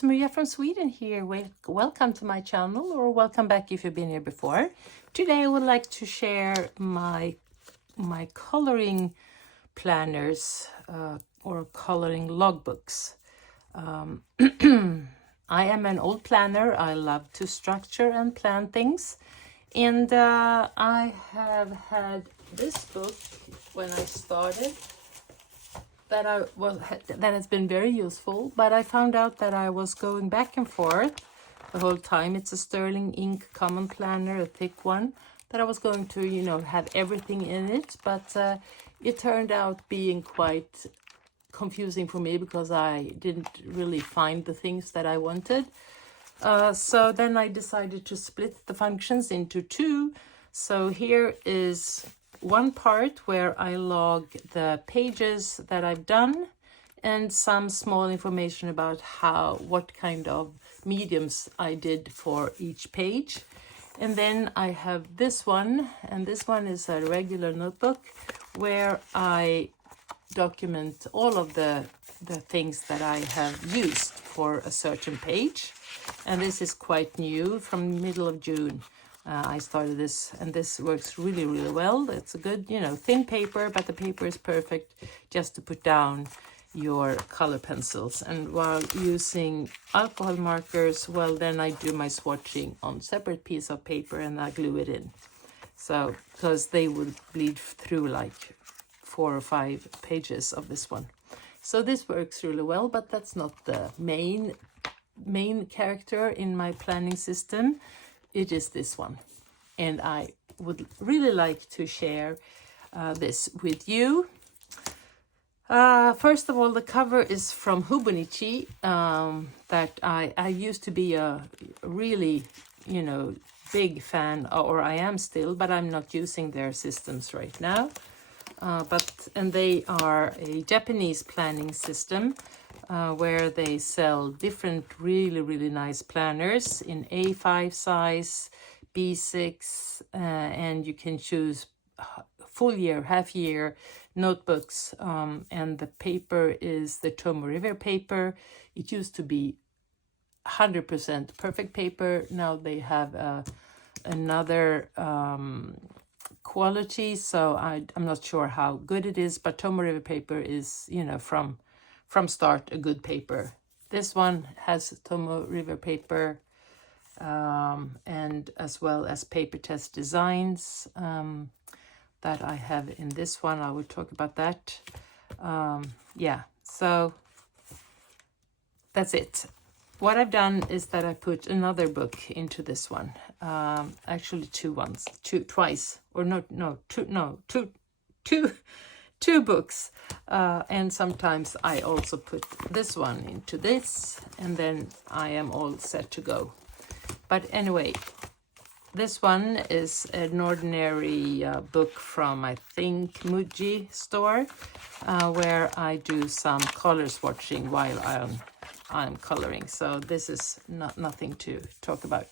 it's Maria from Sweden here. Welcome to my channel, or welcome back if you've been here before. Today I would like to share my coloring planners or coloring logbooks. I am an old planner. I love to structure and plan things. And I have had this book when I started that has been very useful, but I found out that I was going back and forth the whole time. It's a sterling ink common planner, a thick one, that I was going to, have everything in it, but it turned out being quite confusing for me because I didn't really find the things that I wanted. So then I decided to split the functions into two. So here is one part where I log the pages that I've done and some small information about what kind of mediums I did for each page. And then I have this one, and this one is a regular notebook where I document all of the things that I have used for a certain page. And this is quite new, from middle of June. I started this, and this works really, really well. It's a good, thin paper, but the paper is perfect just to put down your color pencils. And while using alcohol markers, well, then I do my swatching on separate piece of paper and I glue it in. So, because they would bleed through like 4 or 5 pages of this one. So this works really well, but that's not the main character in my planning system. It is this one, and I would really like to share this with you. First of all, the cover is from Hobonichi, that I used to be a really, big fan, or I am still, but I'm not using their systems right now. And they are a Japanese planning system where they sell different really, really nice planners in A5 size, B6, and you can choose full year, half year notebooks. And the paper is the Tomo River paper. It used to be 100% perfect paper. Now they have another quality, so I'm not sure how good it is, but Tomo River paper is, from start a good paper. This one has Tomo River paper, and as well as paper test designs that I have in this one. I will talk about that. So that's it. What I've done is that I put another book into this one. Actually two books. And sometimes I also put this one into this, and then I am all set to go. But anyway, this one is an ordinary book from, I think, Muji store, where I do some color swatching while I'm coloring. So this is nothing to talk about.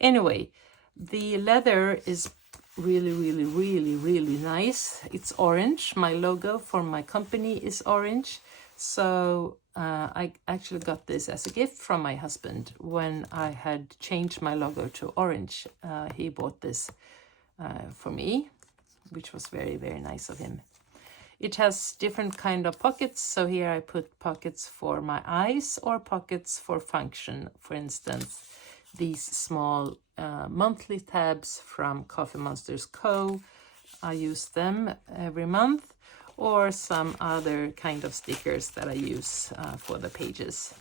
Anyway, the leather is really, really, really, really nice. It's orange. My logo for my company is orange. So I actually got this as a gift from my husband when I had changed my logo to orange. He bought this for me, which was very, very nice of him. It has different kind of pockets. So here I put pockets for my eyes or pockets for function. For instance, these small monthly tabs from Coffee Monsters Co. I use them every month, or some other kind of stickers that I use for the pages.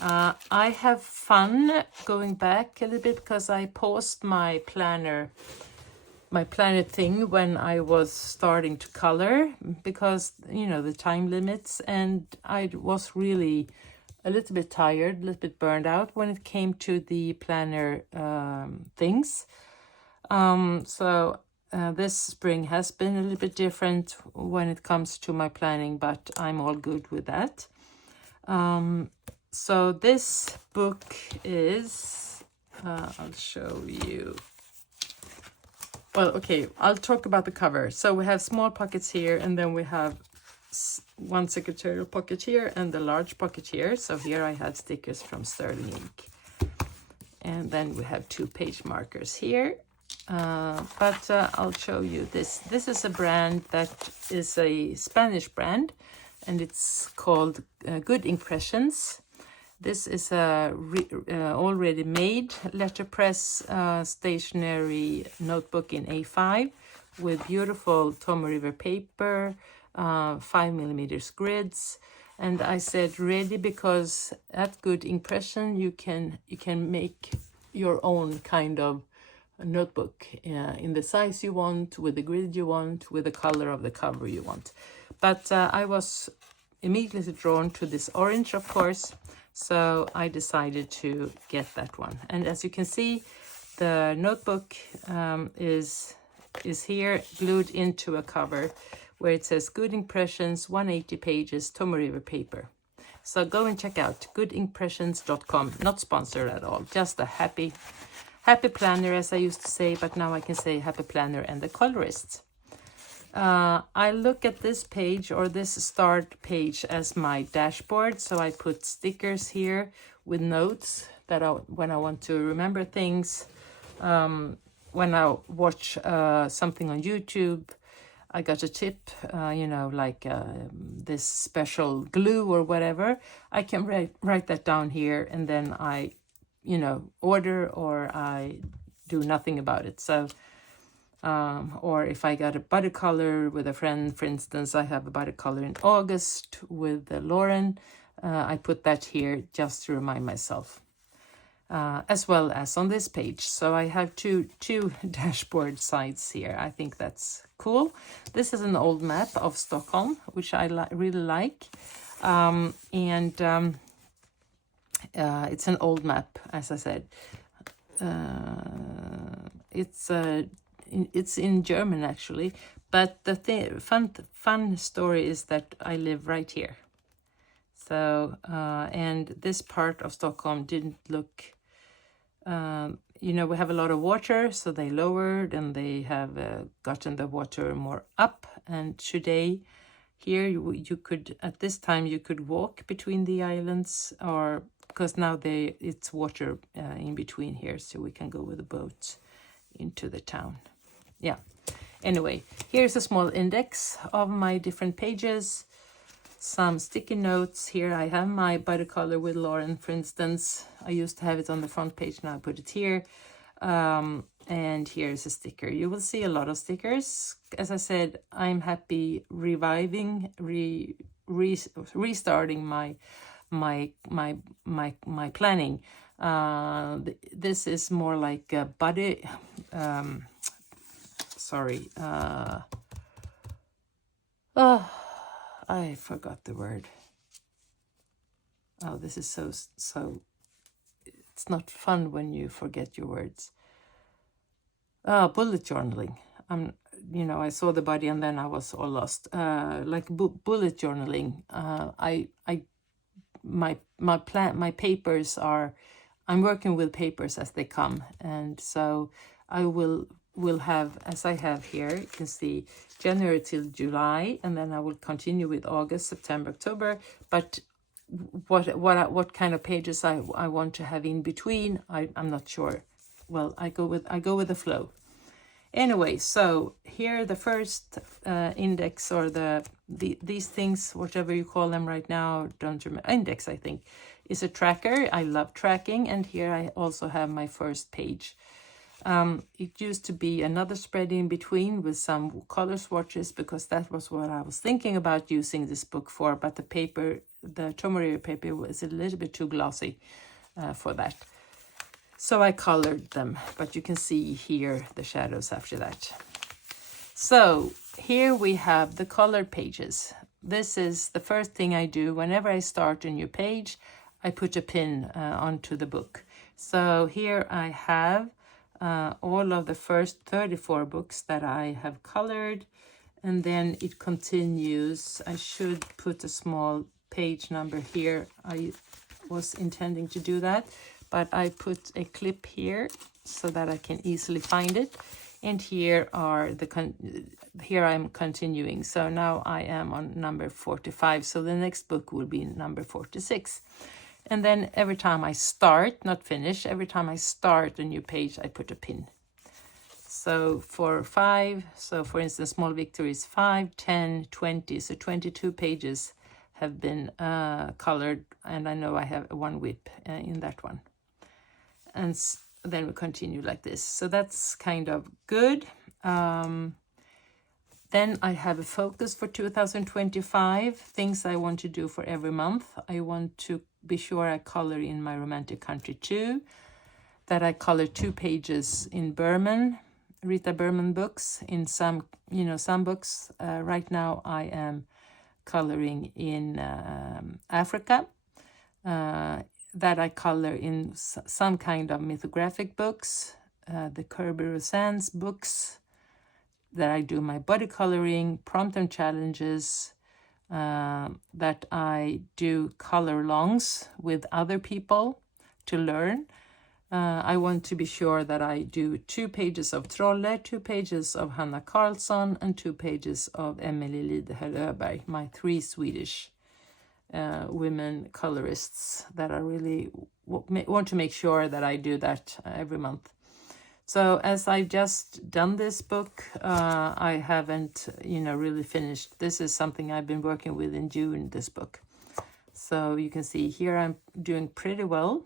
I have fun going back a little bit because I paused my planner thing when I was starting to color because, the time limits, and I was really a little bit tired, a little bit burned out when it came to the planner things. So this spring has been a little bit different when it comes to my planning, but I'm all good with that. So this book is, I'll show you. Well, okay, I'll talk about the cover. So we have small pockets here, and then we have one secretarial pocket here and the large pocket here. So here I had stickers from Sterling Ink. And then we have 2 page markers here. But I'll show you this. This is a brand that is a Spanish brand, and it's called Good Impressions. This is a already made letterpress stationery notebook in A5 with beautiful Tomoe River paper, 5mm grids. And I said ready because at Good Impression you can make your own kind of notebook in the size you want, with the grid you want, with the color of the cover you want. But I was immediately drawn to this orange, of course, so I decided to get that one. And as you can see, the notebook is here glued into a cover where it says Good Impressions, 180 pages, Tomoe River paper. So go and check out goodimpressions.com. Not sponsored at all, just a happy planner, as I used to say, but now I can say happy planner and the colorist. I look at this page, or this start page, as my dashboard. So I put stickers here with notes that when I want to remember things. When I watch something on YouTube, I got a tip, like this special glue or whatever. I can write that down here, and then I order, or I do nothing about it. So, or if I got a watercolor with a friend, for instance, I have a watercolor in August with Lauren. I put that here just to remind myself, as well as on this page. So I have two dashboard sides here. I think that's cool. This is an old map of Stockholm, which I really like. It's an old map, as I said. It's in German, actually. But the fun story is that I live right here. So, and this part of Stockholm didn't look, we have a lot of water, so they lowered, and they have gotten the water more up. And today, here you could, at this time, you could walk between the islands, or because now it's water in between here, so we can go with a boat into the town. Yeah. Anyway, here's a small index of my different pages. Some sticky notes. Here I have my watercolor with Lauren, for instance. I used to have it on the front page, now I put it here. And here's a sticker. You will see a lot of stickers. As I said, I'm happy restarting my planning. This is more like a body. I forgot the word. Oh, this is so. It's not fun when you forget your words. Bullet journaling. I saw the body and then I was all lost. Like bullet journaling. My papers are. I'm working with papers as they come, and so I will have, as I have here, you can see January till July, and then I will continue with August, September, October. But what kind of pages I want to have in between, I'm not sure. Well, I go with the flow. Anyway, so here the first index, or these things, whatever you call them right now, don't remember. Index, I think, is a tracker. I love tracking, and here I also have my first page. It used to be another spread in between with some color swatches, because that was what I was thinking about using this book for, but the paper, the Tomoe River paper, was a little bit too glossy for that. So I colored them, but you can see here the shadows after that. So here we have the colored pages. This is the first thing I do whenever I start a new page. I put a pin onto the book. So here I have all of the first 34 books that I have colored, and then it continues. I should put a small page number here. I was intending to do that, but I put a clip here so that I can easily find it. And here are here I'm continuing. So now I am on number 45. So the next book will be number 46. And then every time I start, not finish, every time I start a new page, I put a pin. So for 5, so for instance, Small Victories 5, 10, 20, so 22 pages have been colored, and I know I have one whip in that one. And then we continue like this. So that's kind of good. Then I have a focus for 2025, things I want to do for every month. I want to be sure I color in my romantic country too, that I color 2 pages in Berman, Rita Berman books, in some, some books. Right now I am coloring in Africa, that I color in some kind of mythographic books, the Kerber-Rosan's books, that I do my body coloring, prompt and challenges, that I do color alongs with other people to learn. I want to be sure that I do 2 pages of Trolle, 2 pages of Hanna Karlsson, and 2 pages of Emily Lidehöll Öberg, my 3 Swedish women colorists that I really want to make sure that I do that every month. So as I've just done this book, I haven't, really finished. This is something I've been working with in June, this book. So you can see here I'm doing pretty well.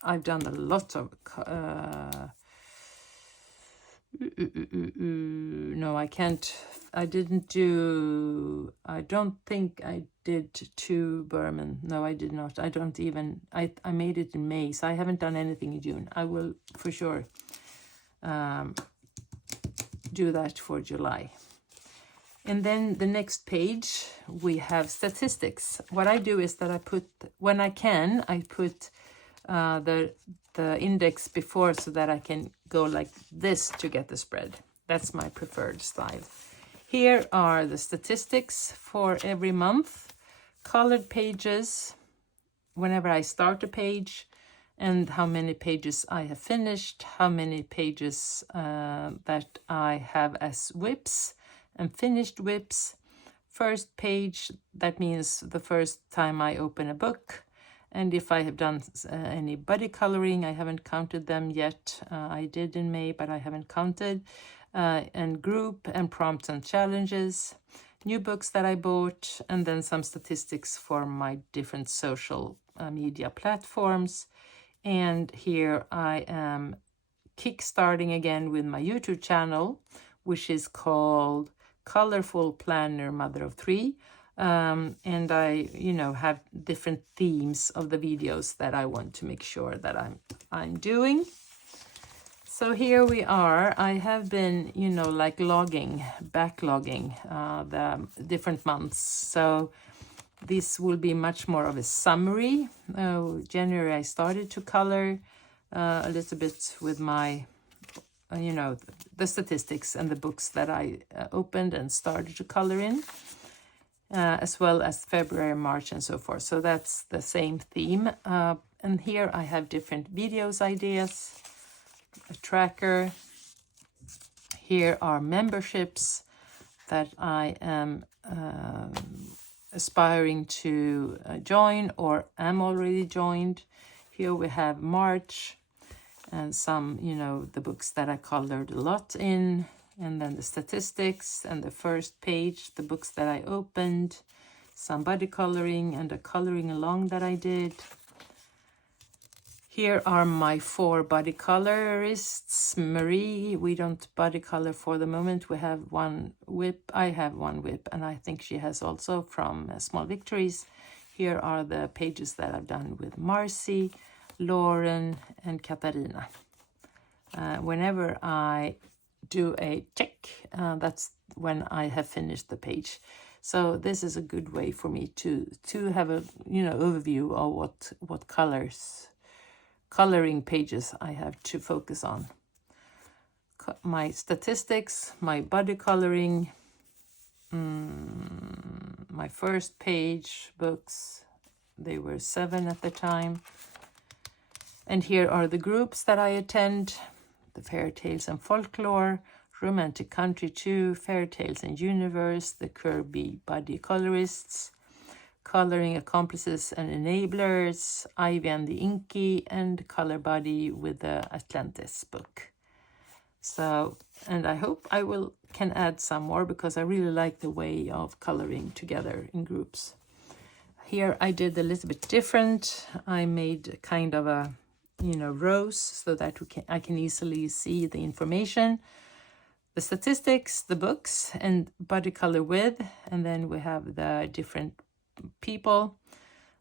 I've done a lot of, no, I can't, I don't think I did 2 Berman. No, I did not. I don't even, I made it in May, so I haven't done anything in June. I will for sure do that for July. And then the next page, we have statistics. What I do is that I put, when I can, I put the index before so that I can go like this to get the spread. That's my preferred style. Here are the statistics for every month, colored pages, whenever I start a page, and how many pages I have finished, how many pages that I have as whips and finished whips. First page, that means the first time I open a book. And if I have done any body coloring, I haven't counted them yet. I did in May, but I haven't counted. And group and prompts and challenges, new books that I bought, and then some statistics for my different social media platforms. And here I am kickstarting again with my YouTube channel, which is called Colorful Planner Mother of 3. And I, have different themes of the videos that I want to make sure that I'm doing. So here we are. I have been, backlogging the different months. So this will be much more of a summary. January I started to color a little bit with my, the statistics and the books that I opened and started to color in. As well as February, March, and so forth. So that's the same theme. And here I have different videos ideas, a tracker. Here are memberships that I am aspiring to join or am already joined. Here we have March and some, the books that I colored a lot in. And then the statistics and the first page, the books that I opened, some body coloring and a coloring along that I did. Here are my 4 body colorists. Marie, we don't body color for the moment. We have 1 whip. I have 1 whip, and I think she has also from Small Victories. Here are the pages that I've done with Marcy, Lauren, and Katarina. Whenever I do a check, that's when I have finished the page. So this is a good way for me to have a overview of what coloring pages I have to focus on. My statistics, my body coloring, my first page books, they were 7 at the time. And here are the groups that I attend. the Fairy Tales and Folklore, Romantic Country 2, Fairy Tales and Universe, the Kirby Buddy Colorists, Coloring Accomplices and Enablers, Ivy and the Inky, and Color Buddy with the Atlantis book. So, and I hope I can add some more because I really like the way of coloring together in groups. Here I did a little bit different. I made kind of a, rows so that I can easily see the information, the statistics, the books, and body color with, and then we have the different people.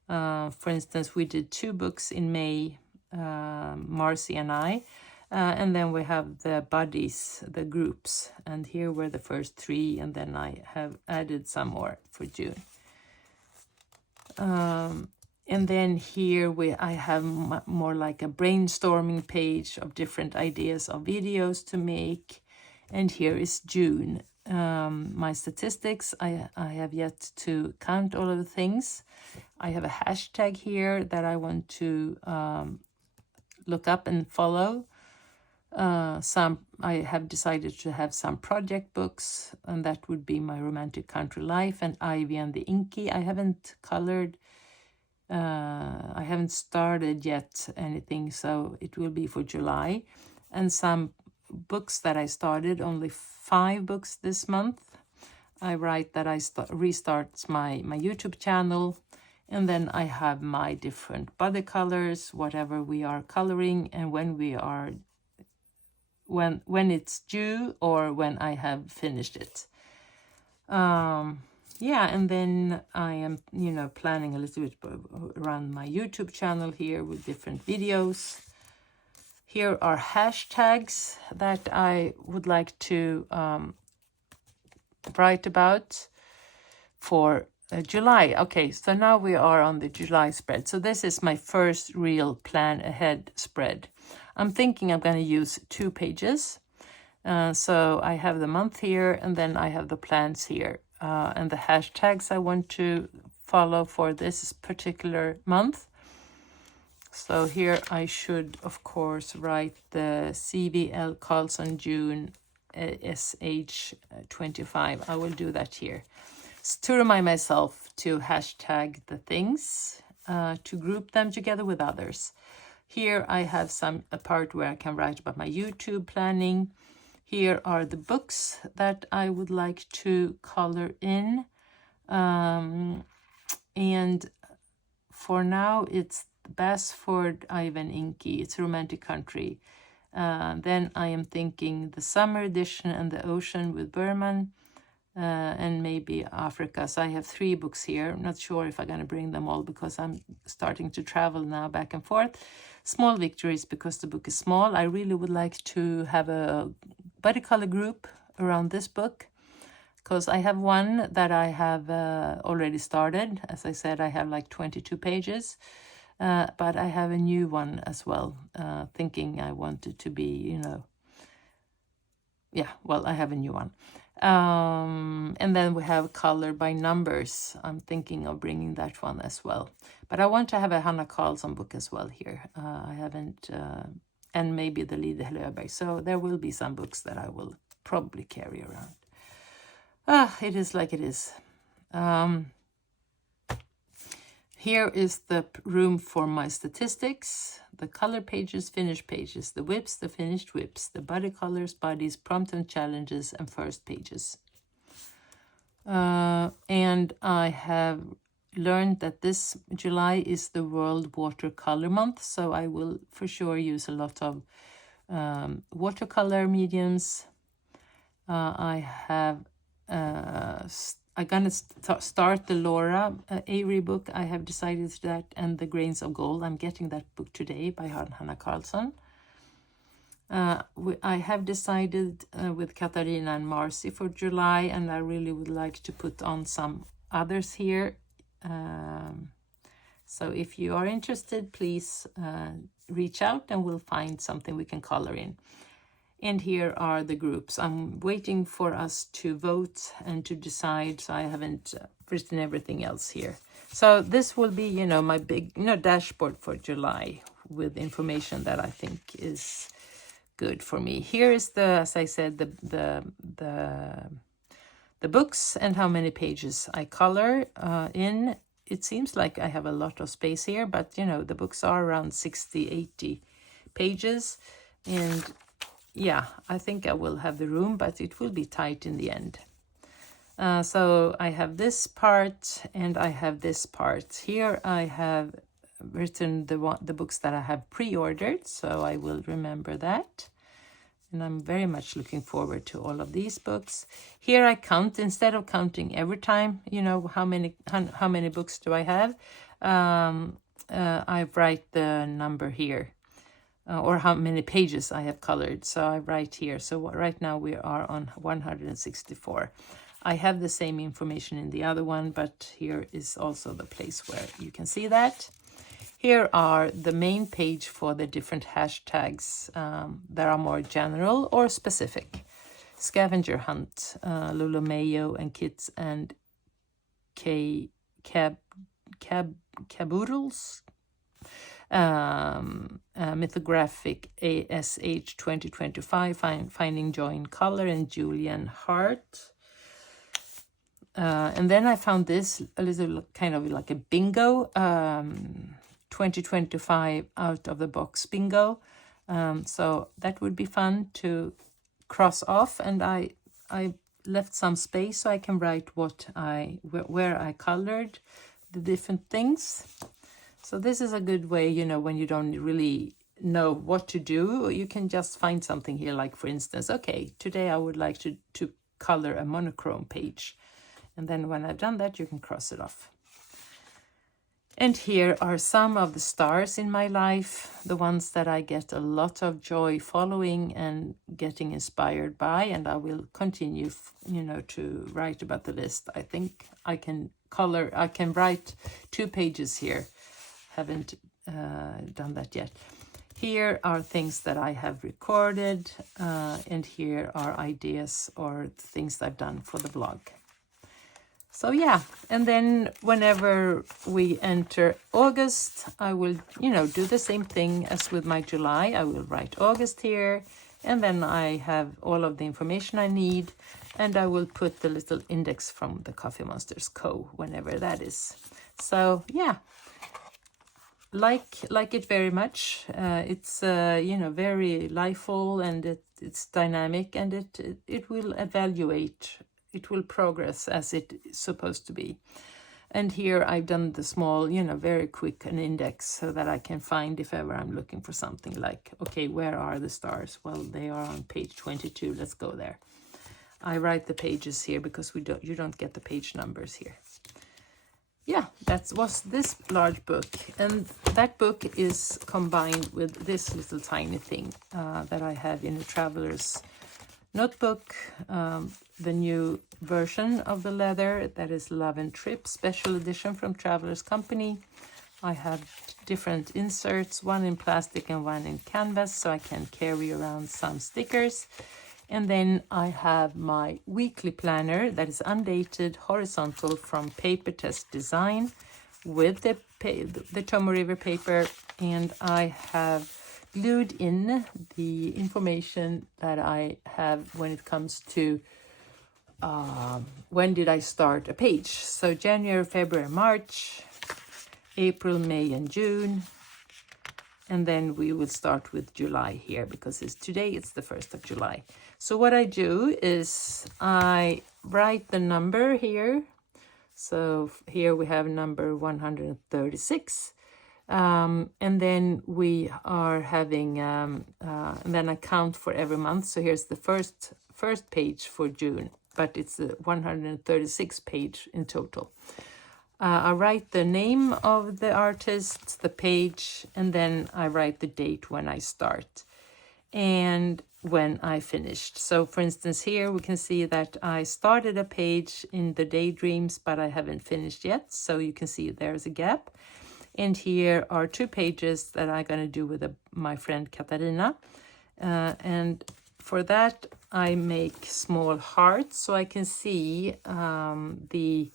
For instance, we did 2 books in May, Marcy and I, and then we have the buddies, the groups, and here were the first 3, and then I have added some more for June. And then here I have more like a brainstorming page of different ideas of videos to make, and here is June. My statistics, I have yet to count all of the things. I have a hashtag here that I want to look up and follow. I have decided to have some project books, and that would be my Romantic Country Life and Ivy and the Inky. I haven't colored, I haven't started yet anything, so it will be for July. And some books that I started, only 5 books this month. I write that I restart my YouTube channel, and then I have my different body colors, whatever we are coloring, and when it's due or when I have finished it. Yeah, and then I am, planning a little bit around my YouTube channel here with different videos. Here are hashtags that I would like to write about for July. Okay, so now we are on the July spread. So this is my first real plan ahead spread. I'm thinking I'm going to use 2 pages. So I have the month here, and then I have the plans here. And the hashtags I want to follow for this particular month. So here I should, of course, write the CVL Carlson June SH25. I will do that here. To remind myself to hashtag the things, to group them together with others. Here I have a part where I can write about my YouTube planning. Here are the books that I would like to color in. And for now, it's Basford, Ivan Inky. It's Romantic Country. Then I am thinking the summer edition and the ocean with Berman, and maybe Africa. So I have 3 books here. I'm not sure if I'm going to bring them all because I'm starting to travel now back and forth. Small victories because the book is small. I really would like to have a body color group around this book, because I have one that I have already started. As I said, I have like 22 pages. But I have a new one as well, thinking I want it to be, yeah, well, I have a new one. And then we have color by numbers. I'm thinking of bringing that one as well. But I want to have a Hanna Karlsson book as well here. I haven't, and maybe the Lide Löfberg. So there will be some books that I will probably carry around. It is like it is. Here is the room for my statistics, the color pages, finished pages, the whips, the finished whips, the body colors, bodies, prompt and challenges, and first pages. And I have learned that this July is the World Watercolor Month, so I will for sure use a lot of watercolor mediums. I'm going to start the Laura Avery book. I have decided that, and The Grains of Gold. I'm getting that book today by Hanna Karlsson. I have decided with Katarina and Marcy for July, and I really would like to put on some others here. So if you are interested, please reach out and we'll find something we can color in. And here are the groups. I'm waiting for us to vote and to decide, so I haven't written everything else here. So this will be, my big, dashboard for July with information that I think is good for me. Here is the, as I said, the books and how many pages I color in. It seems like I have a lot of space here, but you know, the books are around 60, 80 pages. And yeah, I think I will have the room, but it will be tight in the end. So I have this part and I have this part. Here I have written the books that I have pre-ordered, so I will remember that. And I'm very much looking forward to all of these books. Here I count, instead of counting every time, you know, how many books do I have, I write the number here, or how many pages I have colored. So I write here. So right now we are on 164. I have the same information in the other one, but here is also the place where you can see that. Here are the main page for the different hashtags that are more general or specific. Scavenger hunt, Lulumayo and Kits and Caboodles, Mythographic ASH 2025, Finding Joy in Color, and Julian Hart. And then I found this a little kind of like a bingo, 2025 out of the box bingo. So that would be fun to cross off, and I left some space so I can write where I colored the different things. So this is a good way, you know, when you don't really know what to do, you can just find something here, like for instance, okay, today I would like to color a monochrome page. And then when I've done that, you can cross it off. And here are some of the stars in my life, the ones that I get a lot of joy following and getting inspired by, and I will continue, you know, to write about the list. I think I can write 2 pages here. Haven't done that yet. Here are things that I have recorded, and here are ideas or things I've done for the blog. So yeah, and then whenever we enter August, I will, you know, do the same thing as with my July. I will write August here, and then I have all of the information I need, and I will put the little index from the Coffee Monsters Co. whenever that is. So yeah, like it very much. It's you know, very liveful, and it's dynamic, and it will evaluate. It will progress as it's supposed to be. And here I've done the small, you know, very quick an index so that I can find if ever I'm looking for something like, okay, where are the stars? Well, they are on page 22. Let's go there. I write the pages here because you don't get the page numbers here. Yeah, that was this large book. And that book is combined with this little tiny thing that I have in a traveler's notebook, the new version of the leather, that is Love and Trip special edition from Travelers Company. I have different inserts, one in plastic and one in canvas, so I can carry around some stickers. And then I have my weekly planner that is undated, horizontal, from Paper Test Design with the Tomo River paper, and I have glued in the information that I have when it comes to when did I start a page. So January, February, March, April, May, and June. And then we will start with July here because today it's the 1st of July. So what I do is I write the number here. So here we have number 136. And then we are having, and then I count for every month. So here's the first page for June, but it's a 136 page in total. I write the name of the artist, the page, and then I write the date when I start and when I finished. So for instance, here we can see that I started a page in the Daydreams, but I haven't finished yet. So you can see there's a gap. And here are 2 pages that I'm going to do with my friend Katarina. And for that, I make small hearts so I can see the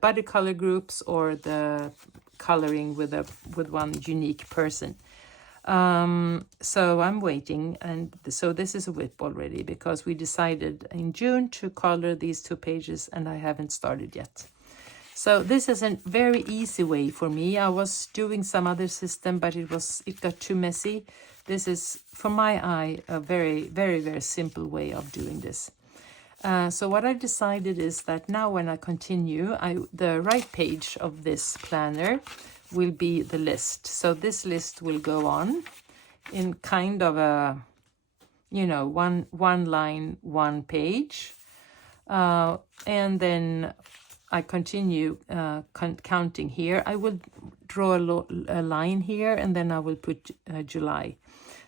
body color groups or the coloring with one unique person. So I'm waiting, and so this is a whip already because we decided in June to color these 2 pages, and I haven't started yet. So this is a very easy way for me. I was doing some other system, but it got too messy. This is, for my eye, a very, very, very simple way of doing this. So what I decided is that now when I continue, the right page of this planner will be the list. So this list will go on in kind of a, you know, one line, one page. And then I continue counting here. I will draw a line here, and then I will put July.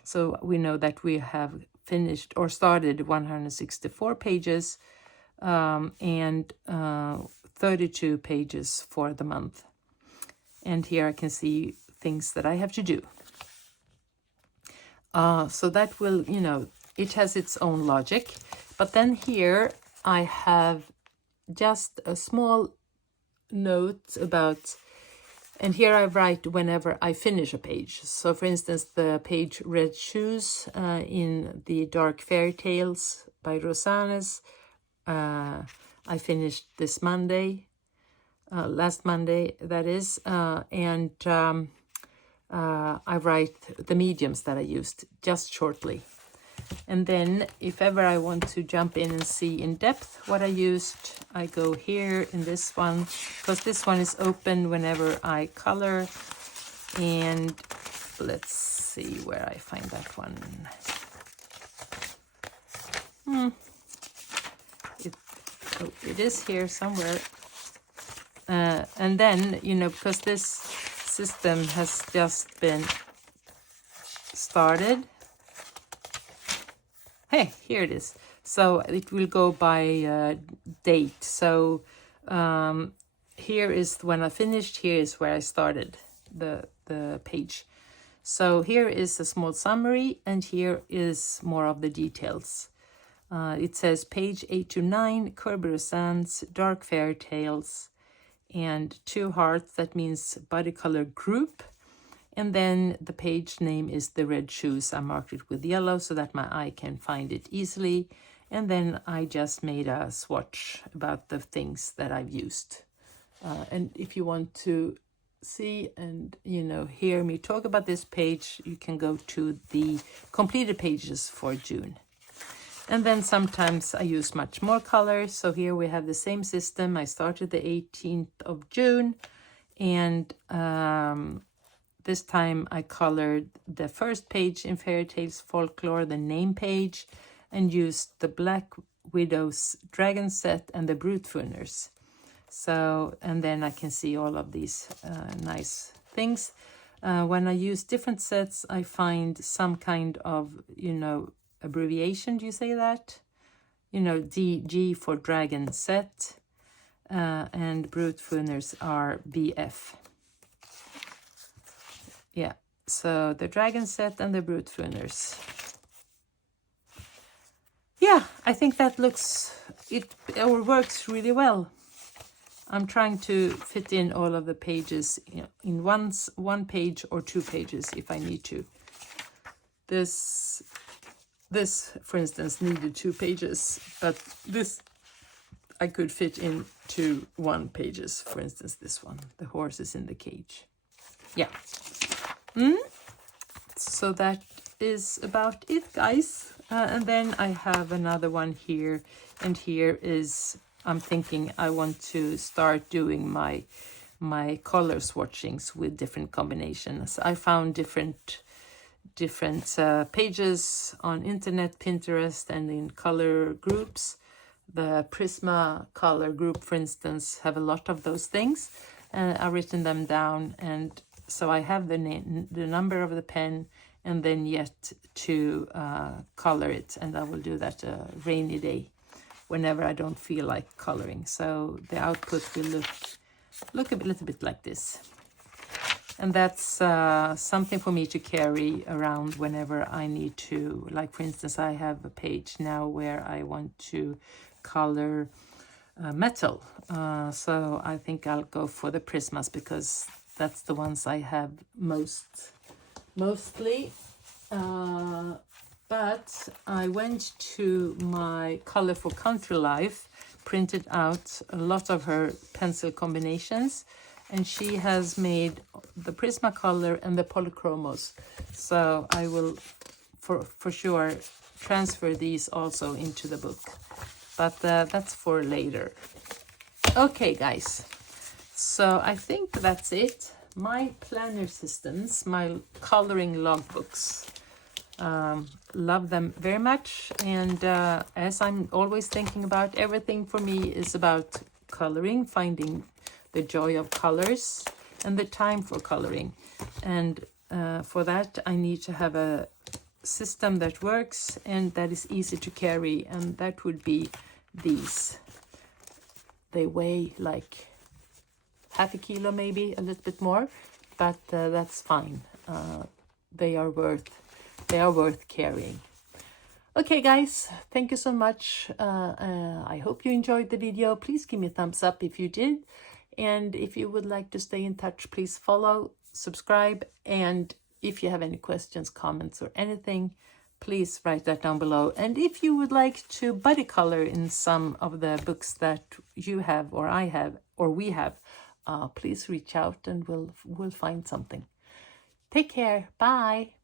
So we know that we have finished or started 164 pages and 32 pages for the month. And here I can see things that I have to do. So that will, you know, it has its own logic. But then here I have just a small note about, and here I write whenever I finish a page. So for instance, the page Red Shoes in the Dark Fairy Tales by Rosanes, I finished this Monday, last Monday that is, and I write the mediums that I used just shortly. And then if ever I want to jump in and see in depth what I used, I go here in this one, because this one is open whenever I color. And let's see where I find that one. It is here somewhere. And then, you know, because this system has just been started. Hey, here it is. So it will go by date. So here is when I finished, here is where I started the page. So here is a small summary, and here is more of the details. It says page 8 to 9, Kerberos Sands, Dark Fairy Tales, and 2 hearts, that means body color group. And then the page name is the Red Shoes. I marked it with yellow so that my eye can find it easily. And then I just made a swatch about the things that I've used. And if you want to see and, you know, hear me talk about this page, you can go to the completed pages for June. And then sometimes I use much more colors. So here we have the same system. I started the 18th of June, and this time I colored the first page in Fairy Tales Folklore, the name page, and used the Black Widow's Dragon set and the Brutfuners. So, and then I can see all of these nice things. When I use different sets, I find some kind of, you know, abbreviation, do you say that? You know, DG for Dragon set, and Brutfuners are BF. Yeah, so the Dragon set and the Brutfuners. Yeah, I think that it works really well. I'm trying to fit in all of the pages, you know, in one page or 2 pages if I need to. This, for instance, needed 2 pages, but this I could fit into 1 pages. For instance, this one, the horse is in the cage. Yeah. So that is about it, guys. And then I have another one here, and here is, I'm thinking I want to start doing my color swatchings with different combinations. I found different pages on internet, Pinterest, and in color groups. The Prisma color group, for instance, have a lot of those things, and I've written them down, and so I have the number of the pen, and then yet to color it, and I will do that a rainy day whenever I don't feel like coloring. So the output will look a little bit like this. And that's something for me to carry around whenever I need to. Like, for instance, I have a page now where I want to color metal. So I think I'll go for the Prismas because that's the ones I have most mostly. But I went to my Color for Country Life, printed out a lot of her pencil combinations, and she has made the Prismacolor and the Polychromos. So I will for sure transfer these also into the book, but that's for later. Okay, guys, so I think that's it. My planner systems, my coloring logbooks. Love them very much, and as I'm always thinking about, everything for me is about coloring, finding the joy of colors and the time for coloring, and for that I need to have a system that works and that is easy to carry, and that would be these. They weigh like half a kilo, maybe a little bit more, but that's fine. They are worth carrying. Okay, guys, thank you so much. I hope you enjoyed the video. Please give me a thumbs up if you did, and if you would like to stay in touch, please follow, subscribe, and if you have any questions, comments, or anything, please write that down below. And if you would like to buddy color in some of the books that you have, or I have, or we have, please reach out and we'll find something. Take care. Bye.